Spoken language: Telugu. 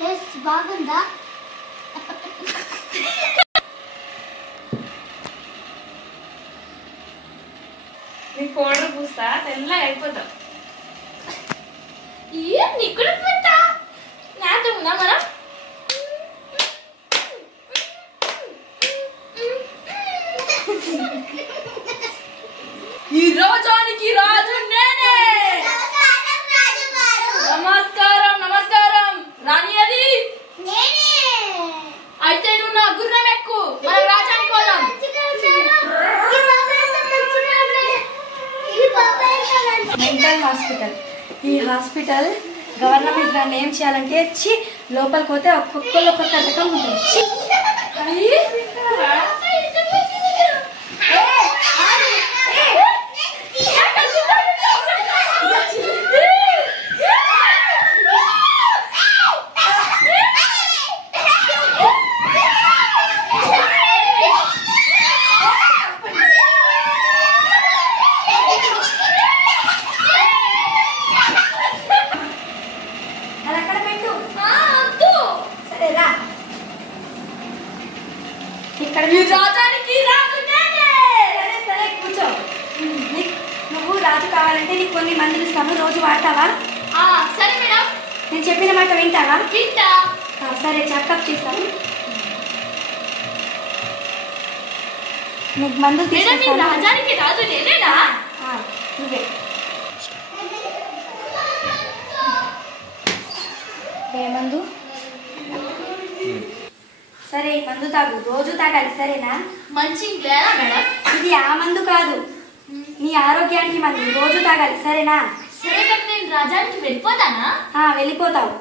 టేస్ట్ బాగుందా? నీ పౌడర్ పూస్తా తెల్లగా అయిపోతాం. నీకు కూడా పూస్తా నాతో ఉందా మనం. ఈ రాజానికి రాజు నేనే. నమస్కారం నమస్కారం. రాణి అది అయితే నువ్వు నా గుర్రం ఎక్కు, మనం రాజానికి పోదాం. Mental hospital. ఈ హాస్పిటల్ గవర్నమెంట్ దాన్ని ఏం చేయాలంటే వచ్చి లోపలికి పోతే ఒక్కొక్కరు ఒక్కొక్క రకం ఉంటుంది. ఇక్కడ రాజానికి రాజు నేనే. సరే కూర్చో. నువ్వు రాజు కావాలంటే నీకు కొన్ని మందులు ఇస్తాను, రోజు వాడతావా? సరే మేడం. నేను చెప్పిన మాట వింటావా? వింటా. సరే చెకప్ చేస్తాను. నీకు మందులు తీసుకొస్తాను. రాజానికి రాజు నేనేనా? నువ్వే. ఏ మందు? సరే ఈ మందు తాగు, రోజు తాగాలి, సరేనా? మంచి లేదా మేడం? ఇది ఆ మందు కాదు, నీ ఆరోగ్యానికి మందు, రోజు తాగాలి, సరేనా? సరే మేడం, నేను రాజానికి వెళ్ళిపోతానా? వెళ్ళిపోతావు.